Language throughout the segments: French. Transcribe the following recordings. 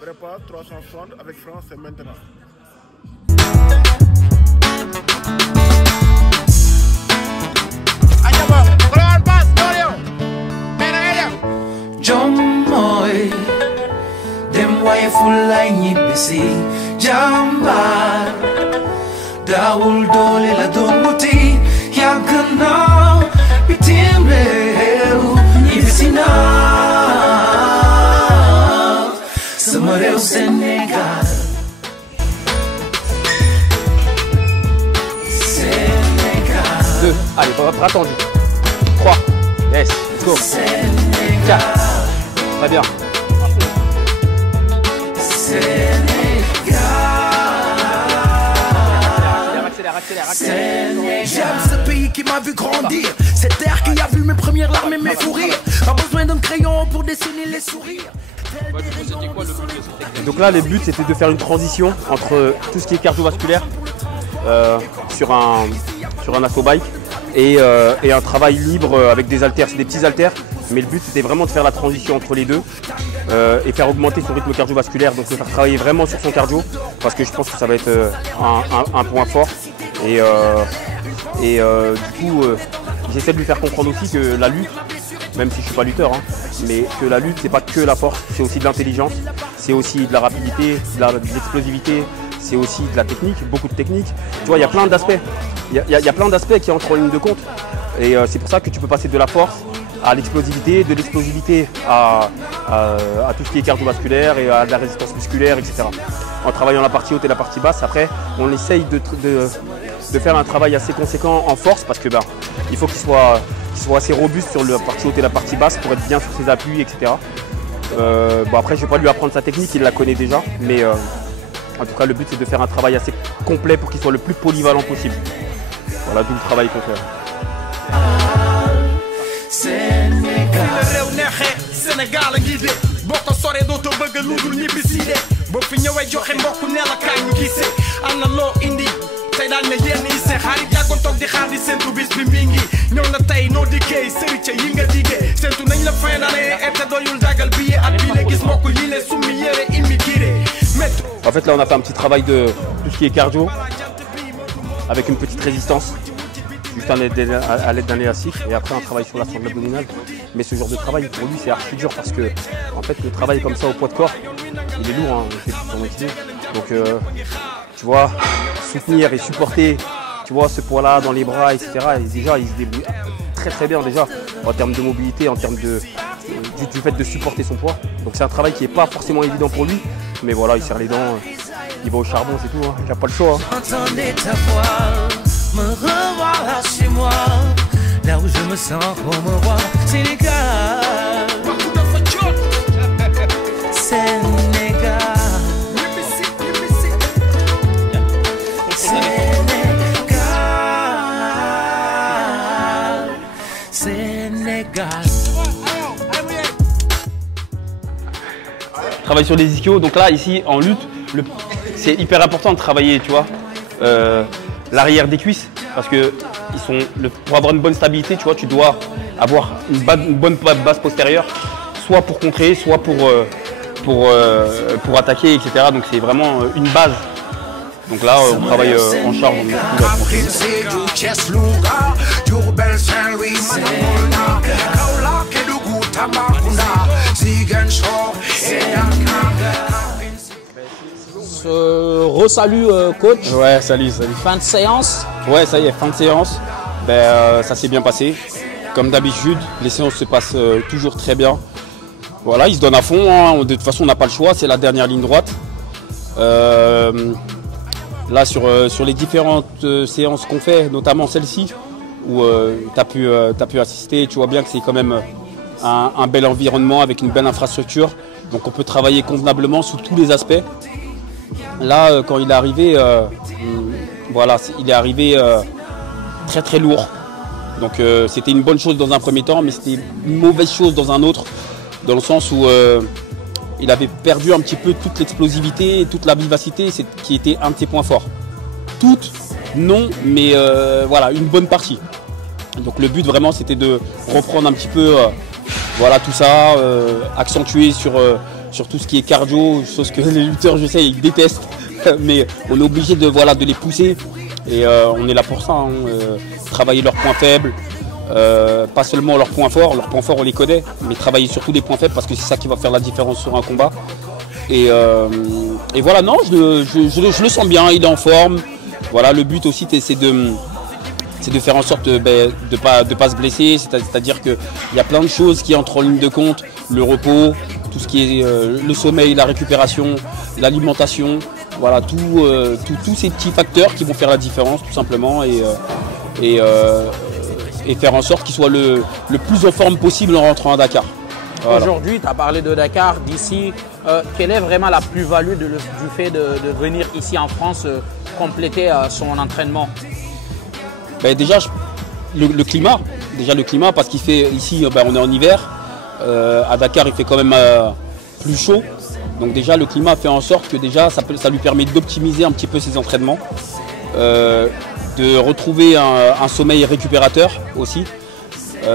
Prépa 360 avec France, c'est maintenant. Jommoy, dem way fulay ñibbisi jàmbaar daawul doole la doon wuti yàgg na bitim réew ñibbisi na sama réew Sénégal. Deux, allez, attendu. 3, yes, go. 4, très bien. J'aime ce pays qui m'a vu grandir, cette terre qui a vu mes premières larmes et mes fous rires. Pas besoin d'un crayon pour dessiner les sourires. Donc là, le but c'était de faire une transition entre tout ce qui est cardiovasculaire sur un assaut bike et un travail libre avec des haltères, c'est des petits haltères. Mais le but c'était vraiment de faire la transition entre les deux et faire augmenter son rythme cardiovasculaire, donc de faire travailler vraiment sur son cardio parce que je pense que ça va être un point fort et du coup j'essaie de lui faire comprendre aussi que la lutte, même si je ne suis pas lutteur, hein, mais que la lutte c'est pas que la force, c'est aussi de l'intelligence, c'est aussi de la rapidité, de l'explosivité, c'est aussi de la technique, beaucoup de technique. Tu vois, il y a plein d'aspects, il y a plein d'aspects qui entrent en ligne de compte et c'est pour ça que tu peux passer de la force à l'explosivité, de l'explosivité à tout ce qui est cardiovasculaire et à de la résistance musculaire, etc. En travaillant la partie haute et la partie basse, après, on essaye de faire un travail assez conséquent en force parce que il faut qu'il soit assez robuste sur la partie haute et la partie basse pour être bien sur ses appuis, etc. Bon, après, je ne vais pas lui apprendre sa technique, il la connaît déjà, mais en tout cas, le but c'est de faire un travail assez complet pour qu'il soit le plus polyvalent possible. Voilà, d'où le travail qu'on fait. Sénégal a ngi de boo ko soree dootoo bëgg lu dul ñibbi si de boo fi ñëwee joxe mbokk ne la kaay ñu gisee am na loo indi tey daal ne yéen yi seen xarit yàggoon toog di xaar di séntu bis bi mi ngi ñëw na tey noo dikkee sëriñ yi nga diggee séntu nañ la fin d'année été doyul dagal bi at bi le gis mbokk yi le summi yére immigré métro. En fait là on a fait un petit travail de tout ce qui est cardio avec une petite résistance. Juste à l'aide d'un élastique et après un travail sur la sangle abdominale. Mais ce genre de travail pour lui c'est archi dur parce que en fait le travail comme ça au poids de corps il est lourd, hein, donc tu vois, soutenir et supporter tu vois, ce poids là dans les bras etc. Et déjà il se débrouille très très bien déjà en termes de mobilité, en termes du fait de supporter son poids. Donc c'est un travail qui n'est pas forcément évident pour lui, mais voilà il serre les dents, il va au charbon c'est tout, hein. Il n'a pas le choix. Hein. Me revoilà chez moi, là où je me sens comme roi. Sénégal, Sénégal, Sénégal, Sénégal. Travaille sur les ischios, donc là ici en lutte, c'est hyper important de travailler, tu vois. L'arrière des cuisses parce que pour avoir une bonne stabilité, tu vois, tu dois avoir une bonne base postérieure, soit pour contrer, soit pour attaquer, etc. Donc c'est vraiment une base. Donc là, on travaille en charge. Re-salut coach. Ouais, salut. Fin de séance. Ouais, ça y est, fin de séance. Ça s'est bien passé. Comme d'habitude, les séances se passent toujours très bien. Voilà, ils se donnent à fond, hein. De toute façon, on n'a pas le choix, c'est la dernière ligne droite. Là, sur les différentes séances qu'on fait, notamment celle-ci, où tu as pu assister, tu vois bien que c'est quand même un bel environnement avec une belle infrastructure. Donc on peut travailler convenablement sous tous les aspects. Là, quand il est arrivé, voilà, il est arrivé très très lourd. Donc c'était une bonne chose dans un premier temps, mais c'était une mauvaise chose dans un autre, dans le sens où il avait perdu un petit peu toute l'explosivité et toute la vivacité, qui était un de ses points forts. Toutes, non, mais voilà, une bonne partie. Donc le but vraiment c'était de reprendre un petit peu voilà, tout ça, accentuer sur sur tout ce qui est cardio, chose que les lutteurs, je sais, ils détestent. Mais on est obligé de, voilà, de les pousser. Et on est là pour ça, hein, travailler leurs points faibles. Pas seulement leurs points forts on les connaît, mais travailler surtout des points faibles parce que c'est ça qui va faire la différence sur un combat. Et voilà, non, je le sens bien, il est en forme. Voilà, le but aussi c'est de faire en sorte de pas se blesser, c'est-à-dire qu'il y a plein de choses qui entrent en ligne de compte, le repos, tout ce qui est le sommeil, la récupération, l'alimentation, voilà, tous ces petits facteurs qui vont faire la différence tout simplement et faire en sorte qu'il soit le plus en forme possible en rentrant à Dakar. Voilà. Aujourd'hui, tu as parlé de Dakar, d'ici. Quelle est vraiment la plus-value du fait de venir ici en France compléter son entraînement? Déjà, le climat, parce qu'il fait ici, on est en hiver. À Dakar, il fait quand même plus chaud. Donc déjà, le climat fait en sorte que déjà, ça lui permet d'optimiser un petit peu ses entraînements. De retrouver un sommeil récupérateur aussi.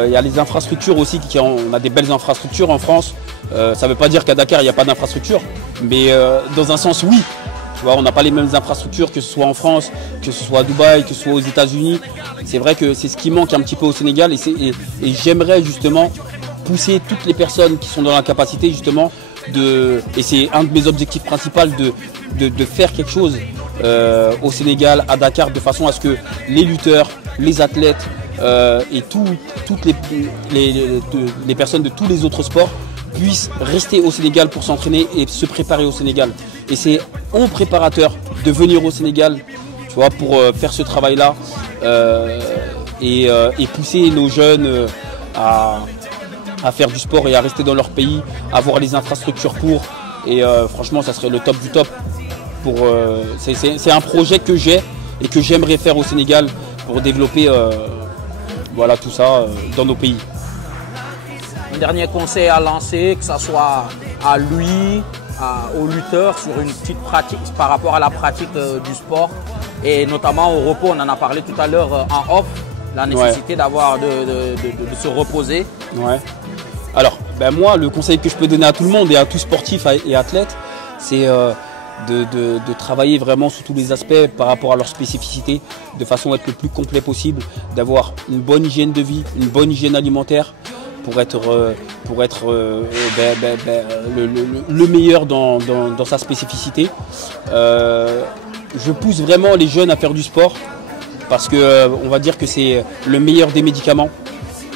Il y a les infrastructures aussi, on a des belles infrastructures en France. Ça ne veut pas dire qu'à Dakar il n'y a pas d'infrastructure, mais dans un sens oui. Tu vois, on n'a pas les mêmes infrastructures que ce soit en France, que ce soit à Dubaï, que ce soit aux États-Unis. C'est vrai que c'est ce qui manque un petit peu au Sénégal et j'aimerais justement pousser toutes les personnes qui sont dans la capacité justement et c'est un de mes objectifs principaux de faire quelque chose au Sénégal, à Dakar, de façon à ce que les lutteurs, les athlètes et toutes les personnes de tous les autres sports puissent rester au Sénégal pour s'entraîner et se préparer au Sénégal. Et c'est aux préparateurs de venir au Sénégal, tu vois, pour faire ce travail-là et pousser nos jeunes à faire du sport et à rester dans leur pays, avoir les infrastructures pour. Et franchement, ça serait le top du top. C'est un projet que j'ai et que j'aimerais faire au Sénégal pour développer voilà, tout ça dans nos pays. Un dernier conseil à lancer, que ce soit à lui, aux lutteurs, sur une petite pratique par rapport à la pratique du sport et notamment au repos. On en a parlé tout à l'heure en off, la nécessité d'avoir de se reposer. Ouais. Alors, moi, le conseil que je peux donner à tout le monde et à tout sportif et athlète, c'est de travailler vraiment sous tous les aspects par rapport à leur spécificité, de façon à être le plus complet possible, d'avoir une bonne hygiène de vie, une bonne hygiène alimentaire pour être le meilleur dans sa spécificité. Je pousse vraiment les jeunes à faire du sport parce que on va dire que c'est le meilleur des médicaments,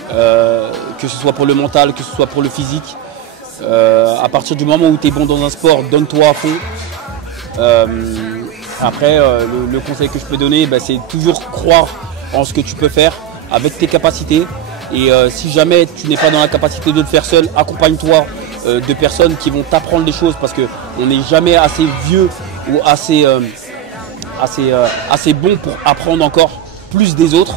que ce soit pour le mental, que ce soit pour le physique. À partir du moment où tu es bon dans un sport, donne-toi à fond. Après, le conseil que je peux donner, c'est toujours croire en ce que tu peux faire avec tes capacités. Et si jamais tu n'es pas dans la capacité de le faire seul, accompagne-toi de personnes qui vont t'apprendre les choses parce qu'on n'est jamais assez vieux ou assez bon pour apprendre encore plus des autres.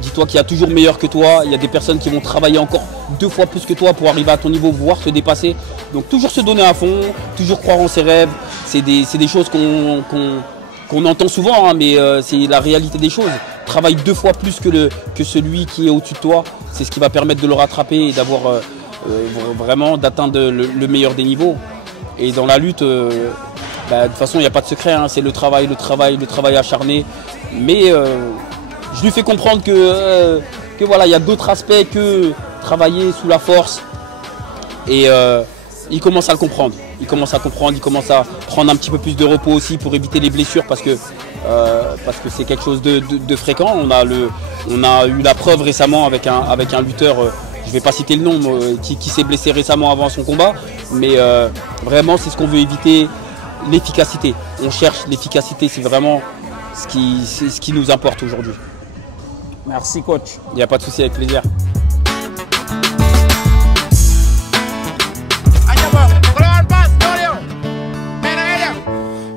Dis-toi qu'il y a toujours meilleur que toi, il y a des personnes qui vont travailler encore 2 fois plus que toi pour arriver à ton niveau, voire se dépasser. Donc toujours se donner à fond, toujours croire en ses rêves. C'est des choses qu'on entend souvent, hein, mais c'est la réalité des choses. Travaille 2 fois plus que celui qui est au-dessus de toi. C'est ce qui va permettre de le rattraper et d'avoir vraiment d'atteindre le meilleur des niveaux. Et dans la lutte, de toute façon, il n'y a pas de secret, hein, c'est le travail acharné. Mais je lui fais comprendre que voilà, il y a d'autres aspects que travailler sous la force. Et il commence à le comprendre. Il commence à prendre un petit peu plus de repos aussi pour éviter les blessures parce que c'est quelque chose de fréquent. On a eu la preuve récemment avec un lutteur, je ne vais pas citer le nom, qui s'est blessé récemment avant son combat. Mais vraiment, c'est ce qu'on veut éviter, l'efficacité. On cherche l'efficacité, c'est vraiment ce qui nous importe aujourd'hui. Merci coach. Il n'y a pas de souci, avec plaisir.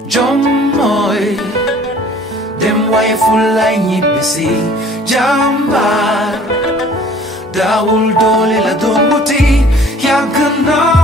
Jomoy, dem waye fulay ñibbisi jàmbaar daawul doole la doon wuti yàgg na